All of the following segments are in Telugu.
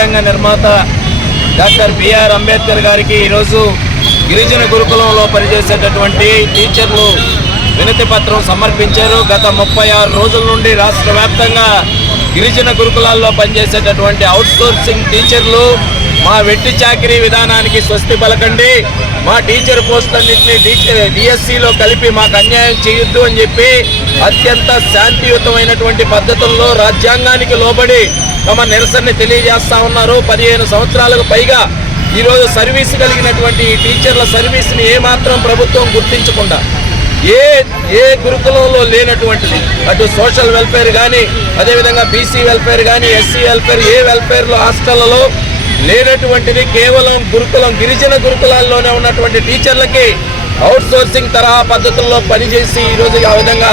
రాజ్యాంగ నిర్మాత డాక్టర్ బిఆర్ అంబేద్కర్ గారికి ఈరోజు గిరిజన గురుకులంలో పనిచేసేటటువంటి టీచర్లు వినతి పత్రం సమర్పించారు. గత ముప్పై ఆరు రోజుల నుండి రాష్ట్ర వ్యాప్తంగా గిరిజన గురుకులాల్లో పనిచేసేటటువంటి అవుట్సోర్సింగ్ టీచర్లు మా వెట్టి చాకరీ విధానానికి స్వస్తి పలకండి. మా టీచర్ పోస్టులన్నింటినీ టీచర్ డిఎస్సిలో కలిపి మాకు అన్యాయం చేయొద్దు అని చెప్పి అత్యంత శాంతియుతమైనటువంటి పద్ధతుల్లో రాజ్యాంగానికి లోబడి తమ నిరసనని తెలియజేస్తా ఉన్నారు. పదిహేను సంవత్సరాలకు పైగా ఈరోజు సర్వీస్ కలిగినటువంటి ఈ టీచర్ల సర్వీస్ని ఏమాత్రం ప్రభుత్వం గుర్తించకుండా ఏ ఏ గురుకులంలో లేనటువంటిది అటు సోషల్ వెల్ఫేర్ కానీ అదేవిధంగా బీసీ వెల్ఫేర్ కానీ ఎస్సీ వెల్ఫేర్ ఏ వెల్ఫేర్లో హాస్టళ్ళలో లేనటువంటిది కేవలం గురుకులం గిరిజన గురుకులాల్లోనే ఉన్నటువంటి టీచర్లకి అవుట్ సోర్సింగ్ తరహా పద్ధతుల్లో పనిచేసి ఈరోజు ఆ విధంగా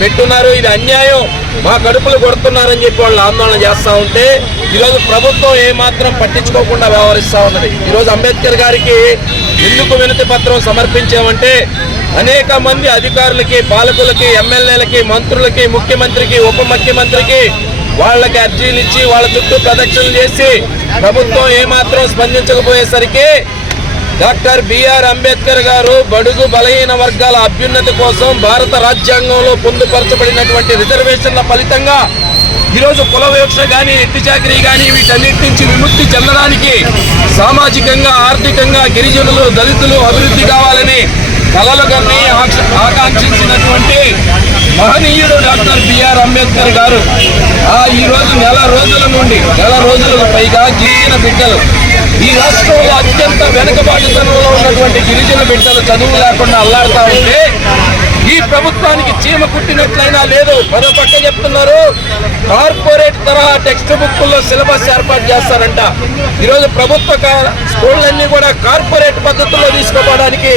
పెట్టున్నారు. ఇది అన్యాయం. మా కడుపులు కొడుతున్నారని చెప్పి వాళ్ళు ఆందోళన చేస్తూ ఉంటే ఈరోజు ప్రభుత్వం ఏమాత్రం పట్టించుకోకుండా వ్యవహరిస్తూ ఉన్నది. ఈరోజు అంబేద్కర్ గారికి ఎందుకు వినతి పత్రం సమర్పించామంటే అనేక మంది అధికారులకి పాలకులకి ఎమ్మెల్యేలకి మంత్రులకి ముఖ్యమంత్రికి ఉప ముఖ్యమంత్రికి వాళ్ళకి అర్జీలు ఇచ్చి వాళ్ళ చుట్టూ ప్రదక్షిణలు చేసి ప్రభుత్వం ఏమాత్రం స్పందించకపోయేసరికి డాక్టర్ బిఆర్ అంబేద్కర్ గారు బడుగు బలహీన వర్గాల అభ్యున్నతి కోసం భారత రాజ్యాంగంలో పొందుపరచబడినటువంటి రిజర్వేషన్ల ఫలితంగా ఈరోజు కుల వివక్ష కానీ ఎట్టి చాకరీ కానీ వీటన్నిటి నుంచి విముక్తి చెందడానికి సామాజికంగా ఆర్థికంగా గిరిజనులు దళితులు అభివృద్ధి కావాలని కలలు కన్నీ ఆక్ష- ఆకాంక్షించినటువంటి మహనీయుడు డాక్టర్ బిఆర్ అంబేద్కర్ గారు. ఈ రోజు నెల రోజుల నుండి నెల రోజులకు పైగా గిరిజన బిడ్డలు ఈ రాష్ట్రంలో అత్యంత వెనుకబాటుతనంలో ఉన్నటువంటి గిరిజన బిడ్డలు చదువు లేకుండా అల్లాడుతా ఉంటే ఈ ప్రభుత్వానికి చీమ కుట్టినట్లయినా లేదు. మరో పక్క చెప్తున్నారు కార్పొరేట్ తరహా టెక్స్ట్ బుక్కుల్లో సిలబస్ ఏర్పాటు చేస్తారంట. ఈరోజు ప్రభుత్వ కా- స్కూళ్ళన్నీ కూడా కార్పొరేట్ పద్ధతుల్లో తీసుకోవడానికి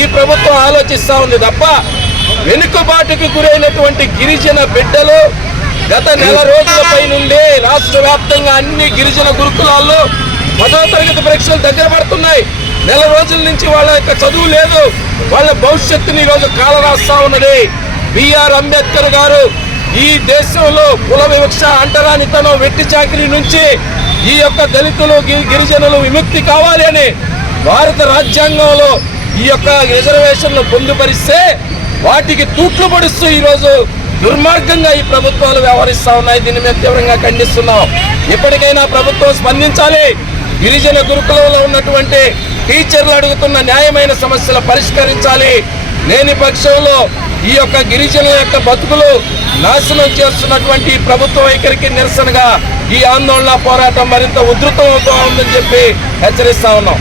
ఈ ప్రభుత్వం ఆలోచిస్తూ ఉంది తప్ప వెనుకబాటుకు గురైనటువంటి గిరిజన బిడ్డలు గత నెల రోజులపై నుండి రాష్ట్ర వ్యాప్తంగా అన్ని గిరిజన గురుకులాల్లో పదో తరగతి పరీక్షలు దగ్గర పడుతున్నాయి. నెల రోజుల నుంచి వాళ్ళ యొక్క చదువు లేదు. వాళ్ళ భవిష్యత్తుని ఈరోజు కాలరాస్తా ఉన్నది. బిఆర్ అంబేద్కర్ గారు ఈ దేశంలో కుల వివక్ష అంటరానితనం వెట్టి చాకరీ నుంచి ఈ యొక్క దళితులు గిరిజనులు విముక్తి కావాలి అని భారత రాజ్యాంగంలో ఈ యొక్క రిజర్వేషన్లు పొందుపరిస్తే వాటికి తూట్లు పడుస్తూ ఈరోజు దుర్మార్గంగా ఈ ప్రభుత్వాలు వ్యవహరిస్తా ఉన్నాయి. దీన్ని మేము తీవ్రంగా ఖండిస్తున్నాం. ఇప్పటికైనా ప్రభుత్వం స్పందించాలి. గిరిజన గురుకులంలో ఉన్నటువంటి టీచర్లు అడుగుతున్న న్యాయమైన సమస్యలు పరిష్కరించాలి. లేని పక్షంలో ఈ యొక్క గిరిజనుల యొక్క బతుకులు నాశనం చేస్తున్నటువంటి ప్రభుత్వ వైఖరికి నిరసనగా ఈ ఆందోళన పోరాటం మరింత ఉధృతం ఉందని చెప్పి హెచ్చరిస్తా ఉన్నాం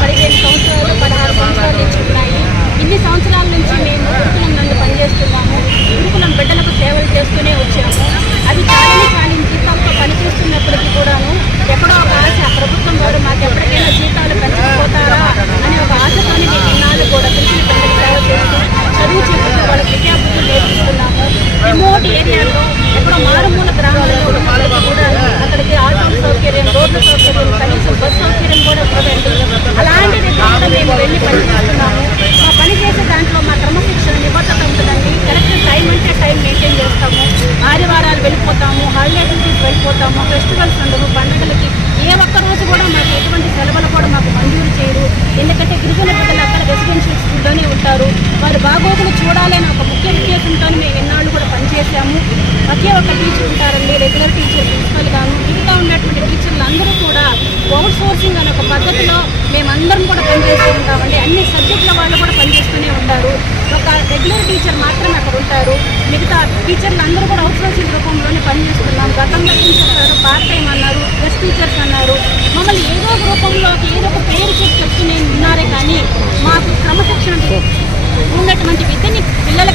పదిహేను సంవత్సరాలు పదహారు సంవత్సరాల నుంచి ఉన్నాయి ఇన్ని సంవత్సరాల నుంచి మేము గురుకులం చేస్తున్నాము. గురుకులం బిడ్డలకు సేవలు చేస్తూనే వచ్చాము. అది చాలని చాలని జీతాలతో పనిచేస్తున్నప్పటికీ కూడాను ఎక్కడో ఒక ఆశ ప్రభుత్వం వారు మాకు ఎప్పటికైనా జీతాలు పెంచకపోతారా అనే ఒక ఆశ మేము ఇన్నాళ్ళు కూడా గిరిజన బిడ్డలకు సేవ చేస్తూ చదువు చెబుతూ వాళ్ళ విద్యాబుద్ధులు నేర్పిస్తున్నాము రిమోట్ ఏరియాలో ఎక్కడో మారుమూల గ్రామాలలో ఉన్న వాళ్ళకి కూడా అక్కడికి ఆటో సౌకర్యం రోడ్ల సౌకర్యం కనీసం బస్ సౌకర్యం కూడా ఇవ్వదండి అలాంటి దగ్గర కూడా మేము వెళ్ళి పనిచేస్తున్నాము మా పని చేసే దాంట్లో మా క్రమశిక్షణ నిబద్ధత ఉంటుందండి కరెక్ట్ టైం అంటే టైం మెయింటైన్ చేస్తాము ఆదివారాలు వెళ్ళిపోతాము హాలిడేస్ వెళ్ళిపోతాము ఫెస్టివల్స్ ఉండవు పండుగలకి ఏ ఒక్క రోజు కూడా మాకు ఎటువంటి సెలవులు కూడా మాకు మంజూరు చేయరు ఎందుకంటే గిరిజన బిడ్డలు అక్కడ రెసిడెన్షియల్ స్కూల్లోనే ఉంటారు. వారి బాగోగులు చూడాలని ఒక ముఖ్య ఉద్దేశంతో మేము ఎన్నాళ్ళు కూడా పనిచేసాము ఒకే ఒక టీచర్ ఉంటారండి రెగ్యులర్ టీచర్ ప్రిన్సిపల్ గాను. మిగతా ఉన్నటువంటి టీచర్లు అందరూ కూడా అవుట్ సోర్సింగ్ అనే ఒక పద్ధతిలో మేమందరం కూడా పనిచేస్తూ ఉంటామండి. అన్ని సబ్జెక్టుల వాళ్ళు కూడా పనిచేస్తూనే ఉంటారు. ఒక రెగ్యులర్ టీచర్ మాత్రమే అక్కడ ఉంటారు. టీచర్లు అందరూ కూడా అవుట్ సోర్సింగ్ రూపంలోనే పనిచేస్తున్నాం గతంలో ఏం చెప్పారు? పార్ట్ టైం అన్నారు గెస్ట్ టీచర్స్ అన్నారు. మమ్మల్ని ఏదో ఒక రూపంలో ఏదో ఒక పేరు చెప్పి చెప్తూనే ఉన్నారే కానీ మాకు క్రమశిక్షణ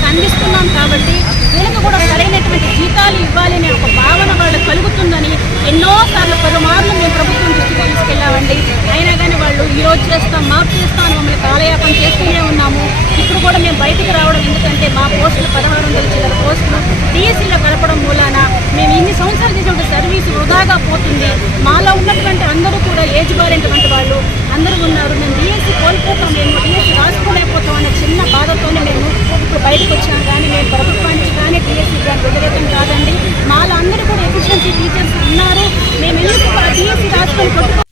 అందిస్తున్నాం కాబట్టి వీళ్ళకి కూడా సరైనటువంటి జీతాలు ఇవ్వాలి అనే ఒక భావన వాళ్ళు కలుగుతుందని ఎన్నోసార్లు పలుమార్లు మేము ప్రభుత్వం దృష్టికి తీసుకెళ్ళామండి. అయినా కానీ వాళ్ళు ఈ రోజు చేస్తాం మాకు చేస్తాను అని మమ్మల్ని కాలయాపన చేస్తూనే ఉన్నాము ఇప్పుడు కూడా మేము బయటకు రావడం ఎందుకంటే మా పోస్టులు పదహారు వందల చిల్లర పోస్టులు. డిఎస్సీలో కలపడం మూలాన మేము ఇన్ని సంవత్సరాలు చేసినటువంటి సర్వీస్ వృధాగా పోతుంది. మాలో ఉన్నటువంటి అందరూ కూడా ఏజ్ బారైనటువంటి వాళ్ళు అందరూ ఉన్నారు. మేము డిఎస్సీ కోల్పోతాం మేము డిఎస్సీ రాసుకోలేకపోతాం అనే చిన్న బాధతోనే మేము ఇప్పుడు బయటకు వచ్చాం. కానీ మేము ప్రభుత్వానికి కానీ డిఎస్సీ కానీ వ్యతిరేకం కాదండి. మాలో అందరూ కూడా ఎఫిషియన్సీ టీచర్స్ ఉన్నారు. మేము ఎందుకు డిఎస్సీ రాసుకొని